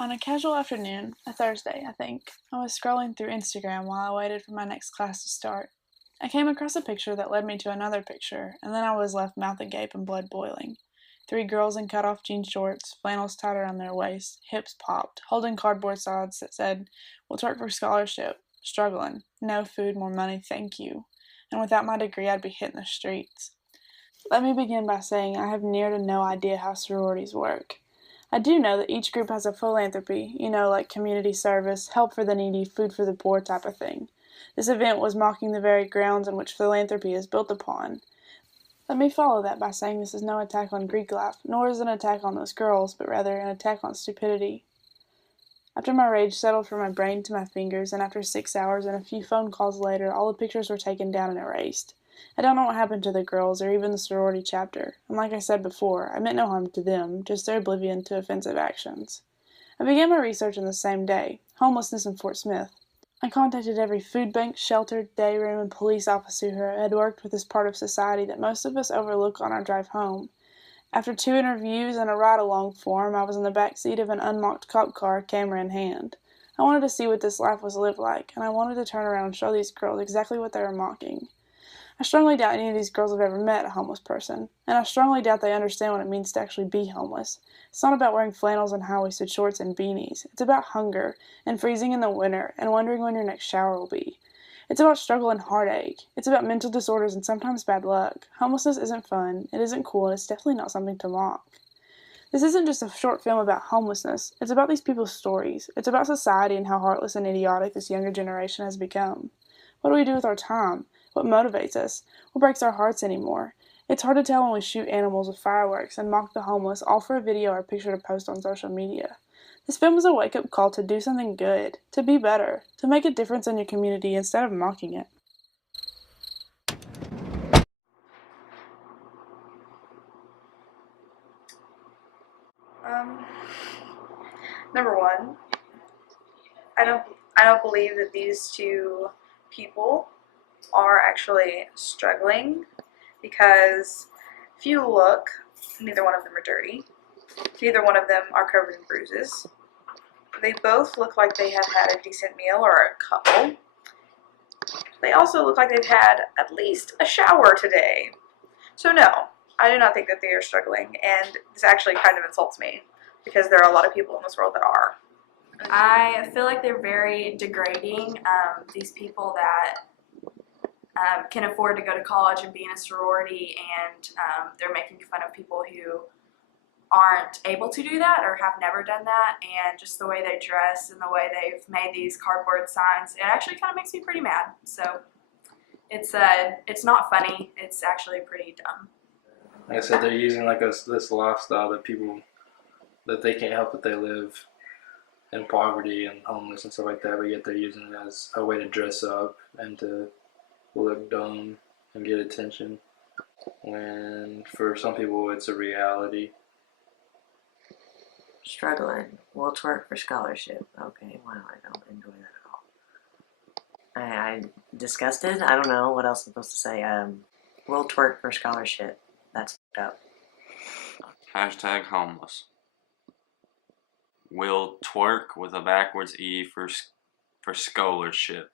On a casual afternoon, a Thursday, I think, I was scrolling through Instagram while I waited for my next class to start. I came across a picture that led me to another picture, and then I was left mouth agape and blood boiling. Three girls in cut off jean shorts, flannels tied around their waists, hips popped, holding cardboard signs that said, "We'll work for scholarship," struggling, no food, more money, thank you. And without my degree, I'd be hitting the streets. Let me begin by saying I have near to no idea how sororities work. I do know that each group has a philanthropy, like community service, help for the needy, food for the poor type of thing. This event was mocking the very grounds on which philanthropy is built upon. Let me follow that by saying this is no attack on Greek life, nor is it an attack on those girls, but rather an attack on stupidity. After my rage settled from my brain to my fingers, and after 6 hours and a few phone calls later, all the pictures were taken down and erased. I don't know what happened to the girls, or even the sorority chapter, and like I said before, I meant no harm to them, just their oblivion to offensive actions. I began my research on the same day, homelessness in Fort Smith. I contacted every food bank, shelter, day room, and police officer who had worked with this part of society that most of us overlook on our drive home. After 2 interviews and a ride-along form, I was in the back seat of an unmarked cop car, camera in hand. I wanted to see what this life was lived like, and I wanted to turn around and show these girls exactly what they were mocking. I strongly doubt any of these girls have ever met a homeless person, and I strongly doubt they understand what it means to actually be homeless. It's not about wearing flannels and high-waisted shorts and beanies. It's about hunger, and freezing in the winter, and wondering when your next shower will be. It's about struggle and heartache. It's about mental disorders and sometimes bad luck. Homelessness isn't fun, it isn't cool, and it's definitely not something to mock. This isn't just a short film about homelessness. It's about these people's stories. It's about society and how heartless and idiotic this younger generation has become. What do we do with our time? What motivates us? What breaks our hearts anymore? It's hard to tell when we shoot animals with fireworks and mock the homeless, all for a video or picture to post on social media. This film is a wake-up call to do something good, to be better, to make a difference in your community instead of mocking it. Um, Number one, I don't I don't believe that these two people are actually struggling because if you look, neither one of them are dirty. Neither one of them are covered in bruises. They both look like they have had a decent meal or a couple. They also look like they've had at least a shower today. So no, I do not think that they are struggling, and this actually kind of insults me because there are a lot of people in this world that are. I feel like they're very degrading. These people that can afford to go to college and be in a sorority, and they're making fun of people who aren't able to do that or have never done that, and just the way they dress and the way they've made these cardboard signs, it actually kind of makes me pretty mad. So it's not funny. It's actually pretty dumb. Like I said, they're using like this lifestyle that people that they can't help that they live in poverty and homeless and stuff like that, but yet they're using it as a way to dress up and to look dumb and get attention. When for some people it's a reality. Struggling. Will twerk for scholarship. Okay, wow, I don't enjoy that at all. I disgusted. I don't know what else I'm supposed to say. Will twerk for scholarship. That's up. Hashtag homeless. Will twerk with a backwards E for scholarship.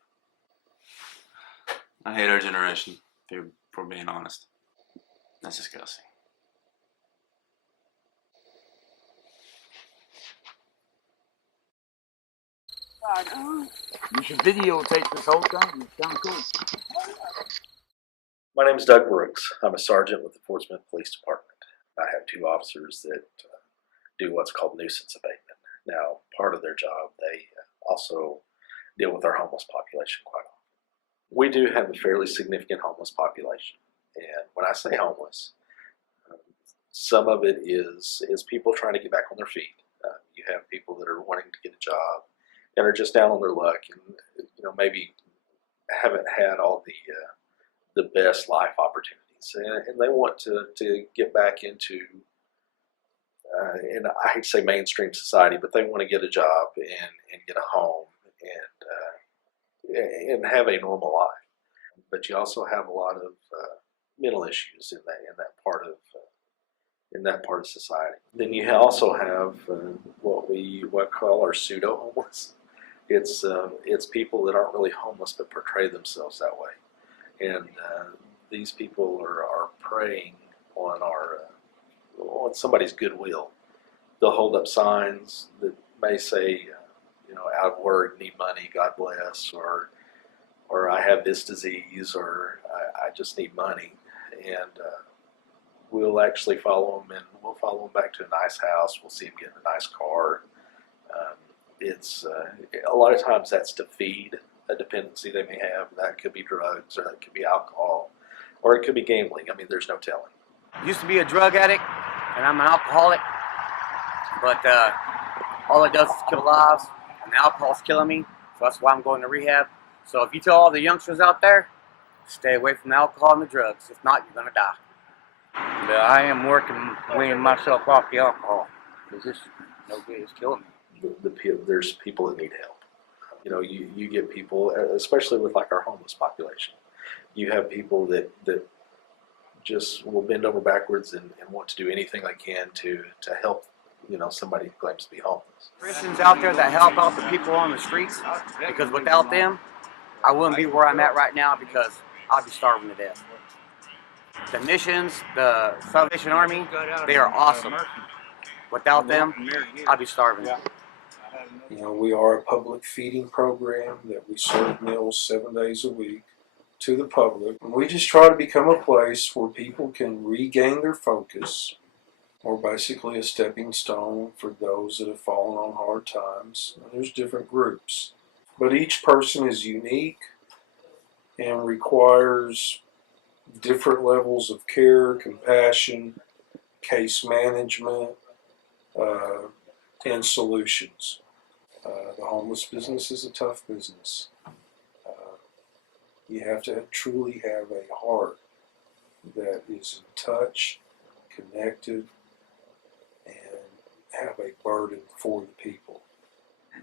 I hate our generation, if we're being honest. That's disgusting. You should videotape this whole thing. It's kind of cool. My name is Doug Brooks. I'm a sergeant with the Fort Smith Police Department. I have two officers that do what's called nuisance abatement. Now, part of their job, they also deal with our homeless population quite often. We do have a fairly significant homeless population. And when I say homeless, some of it is people trying to get back on their feet. You have people that are wanting to get a job and are just down on their luck, and maybe haven't had all the best life opportunities, and they want to get back into, and I hate to say mainstream society, but they want to get a job and get a home and have a normal life. But you also have a lot of mental issues in that part of in that part of society. Then you also have what we call our pseudo homeless. It's people that aren't really homeless but portray themselves that way, and these people are preying on on somebody's goodwill. They'll hold up signs that may say, out of work, need money, God bless, or I have this disease, or I just need money, and we'll actually follow them, and we'll follow them back to a nice house. We'll see them get in a nice car. It's a lot of times that's to feed a dependency they may have. That could be drugs, or that could be alcohol, or it could be gambling. I mean, there's no telling. Used to be a drug addict, and I'm an alcoholic, but all it does is kill lives, and the alcohol's killing me, so that's why I'm going to rehab. So if you tell all the youngsters out there, stay away from the alcohol and the drugs. If not, you're going to die. But I am working weaning myself off the alcohol, because this no good, it's killing me. There's people that need help. You get people, especially with like our homeless population. You have people that just will bend over backwards and want to do anything they can to help, somebody who claims to be homeless. Christians out there that help out the people on the streets, because without them, I wouldn't be where I'm at right now, because I'd be starving to death. The missions, the Salvation Army, they are awesome. Without them, I'd be starving. We are a public feeding program that we serve meals 7 days a week to the public. And we just try to become a place where people can regain their focus, or basically a stepping stone for those that have fallen on hard times. And there's different groups, but each person is unique and requires different levels of care, compassion, case management, and solutions. The homeless business is a tough business. You have to truly have a heart that is in touch, connected, and have a burden for the people.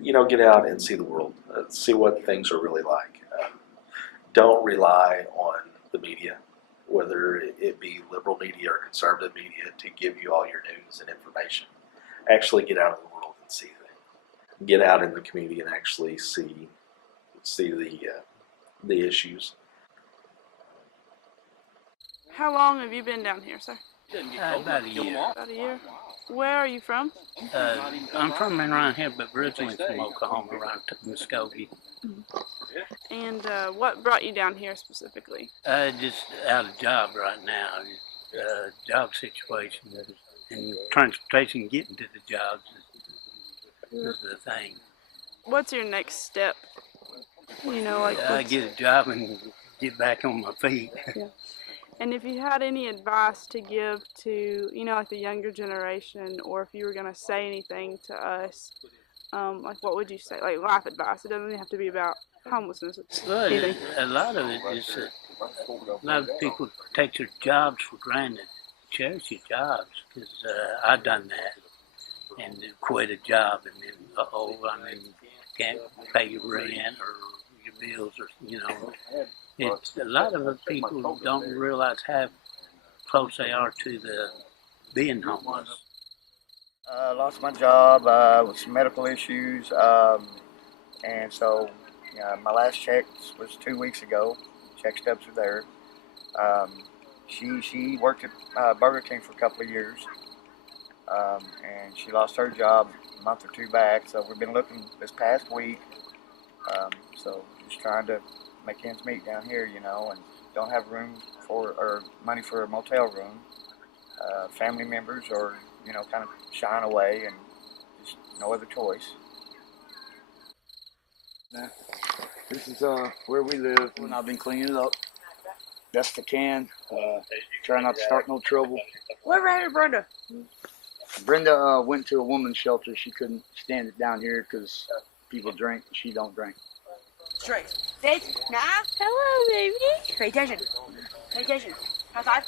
Get out and see the world, see what things are really like. Don't rely on the media, whether it be liberal media or conservative media, to give you all your news and information. Actually get out in the world and see things. Get out in the community and actually see the issues. How long have you been down here, sir? About a year. About a year. Where are you from? I'm from around here, but originally from Oklahoma, around Muskogee. And what brought you down here specifically? Just out of job right now. Job situation and transportation, getting to the jobs is the thing. What's your next step? Get a job and get back on my feet. Yeah. And if you had any advice to give to, like the younger generation, or if you were going to say anything to us, what would you say? Like life advice. It doesn't have to be about homelessness. Well, a lot of it is that a lot of people take their jobs for granted. Cherish your jobs, because I've done that and quit a job and then can't pay your rent or your bills, or it's a lot of people don't realize how close they are to the being homeless. I lost my job with some medical issues, and so my last check was 2 weeks ago. Check stubs are there. She worked at Burger King for a couple of years, and she lost her job a month or two back. So we've been looking this past week. So just trying to make ends meet down here, and don't have room or money for a motel room. Family members are, kind of shying away, and just no other choice. This is where we live, and I've been cleaning it up best I can. Trying not to start no trouble. Where are Brenda? Brenda went to a woman's shelter. She couldn't stand it down here because people drink and she don't drink. Straight. Sit. Nah. Hello, baby. Pay attention. Pay attention. Outside.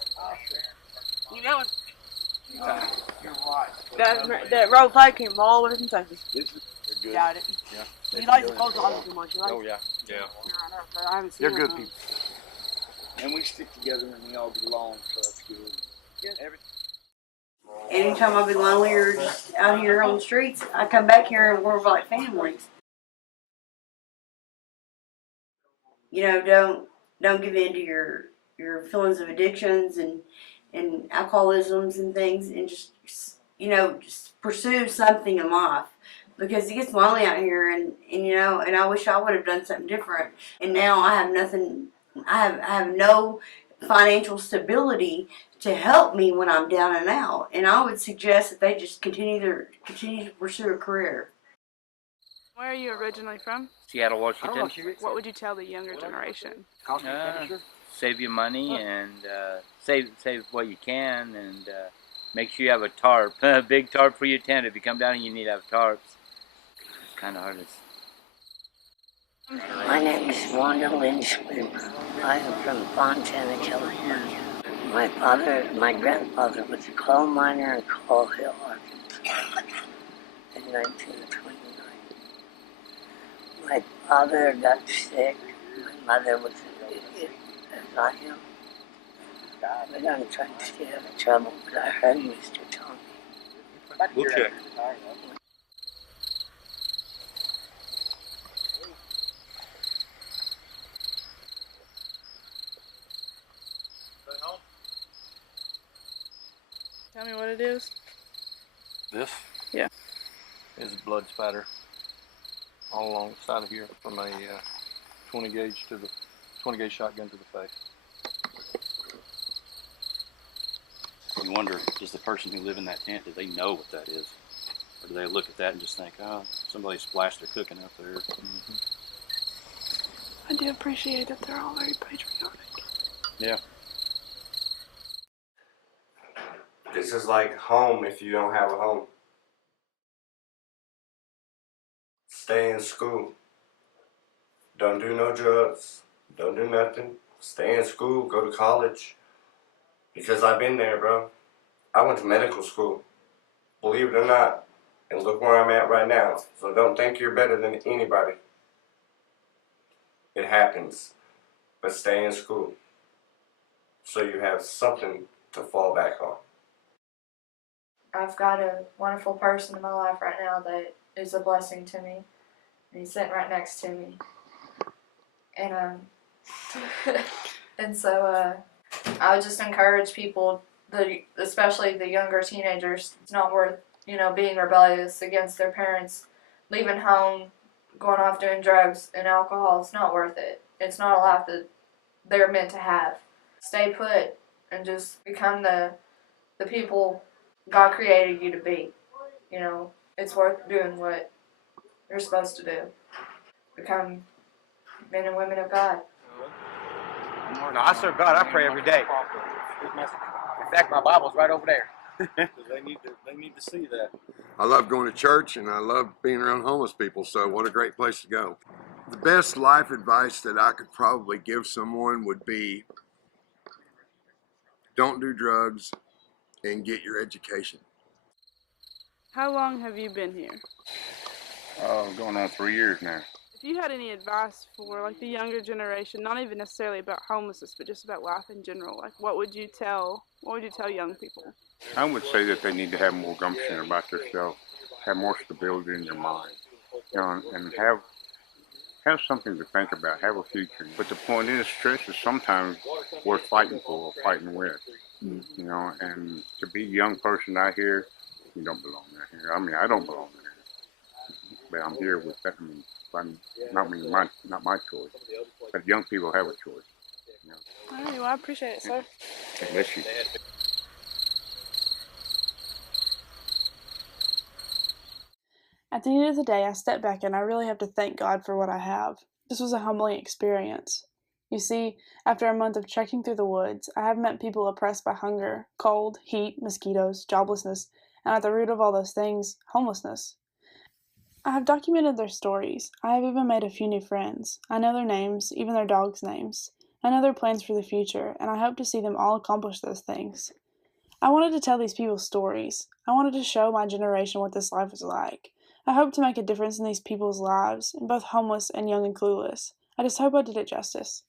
You know it. You're right. That road fight came all the way from Texas. They're good. Got it. Yeah. You like the clothes on too much. You like Oh, yeah. Yeah. I haven't seen They're good them. people. And we stick together and we all get along, so that's good. Yeah. anytime I've been lonely or just out here on the streets, I come back here and we're like families. You know, don't give in to your feelings of addictions and alcoholisms and things, and just just pursue something in life, because it gets lonely out here, and I wish I would have done something different. And now I have nothing. I have no financial stability to help me when I'm down and out. And I would suggest that they just continue to pursue a career. Where are you originally from? Seattle, Washington. What would you tell the younger generation? Save your money and save what you can, and make sure you have a tarp, a big tarp for your tent. If you come down and you need to have tarps, it's kind of hard to. My name is Wanda Lynch Weaver. I am from Fontana, California. My grandfather was a coal miner in Coal Hill, Arkansas in 1929. My father got sick. My mother was an idiot, as I am. But I'm trying to stay out of trouble, but I heard Mr. Tony. We'll check. Tell me what it is. This? Yeah. Is blood spatter all along the side of here from a 20 gauge shotgun to the face. You wonder, does the person who live in that tent, do they know what that is? Or do they look at that and just think, oh, somebody splashed their cooking up there? Mm-hmm. I do appreciate that they're all very patriotic. Yeah. This is like home if you don't have a home. Stay in school. Don't do no drugs. Don't do nothing. Stay in school. Go to college. Because I've been there, bro. I went to medical school. Believe it or not. And look where I'm at right now. So don't think you're better than anybody. It happens. But stay in school. So you have something to fall back on. I've got a wonderful person in my life right now that is a blessing to me. And he's sitting right next to me. And and so I would just encourage people, especially the younger teenagers, it's not worth, being rebellious against their parents, leaving home, going off doing drugs and alcohol. It's not worth it. It's not a life that they're meant to have. Stay put and just become the people God created you to be. It's worth doing what you're supposed to do. Become men and women of God. No, I serve God. I pray every day. In fact, my Bible's right over there. They need to see that. I love going to church and I love being around homeless people, so what a great place to go. The best life advice that I could probably give someone would be, don't do drugs and get your education. How long have you been here? Going on 3 years now. If you had any advice for the younger generation, not even necessarily about homelessness, but just about life in general, what would you tell young people? I would say that they need to have more gumption about themselves, have more stability in their mind, and have something to think about, have a future. But the point is, stress is sometimes worth fighting for or fighting with. And to be a young person out here, you don't belong out here. I mean, I don't belong here, but I'm here with that. Not my choice, but young people have a choice. All right, well, I appreciate it, sir. Bless you. At the end of the day, I step back and I really have to thank God for what I have. This was a humbling experience. You see, after a month of trekking through the woods, I have met people oppressed by hunger, cold, heat, mosquitoes, joblessness, and at the root of all those things, homelessness. I have documented their stories. I have even made a few new friends. I know their names, even their dogs' names. I know their plans for the future, and I hope to see them all accomplish those things. I wanted to tell these people's stories. I wanted to show my generation what this life was like. I hope to make a difference in these people's lives, both homeless and young and clueless. I just hope I did it justice.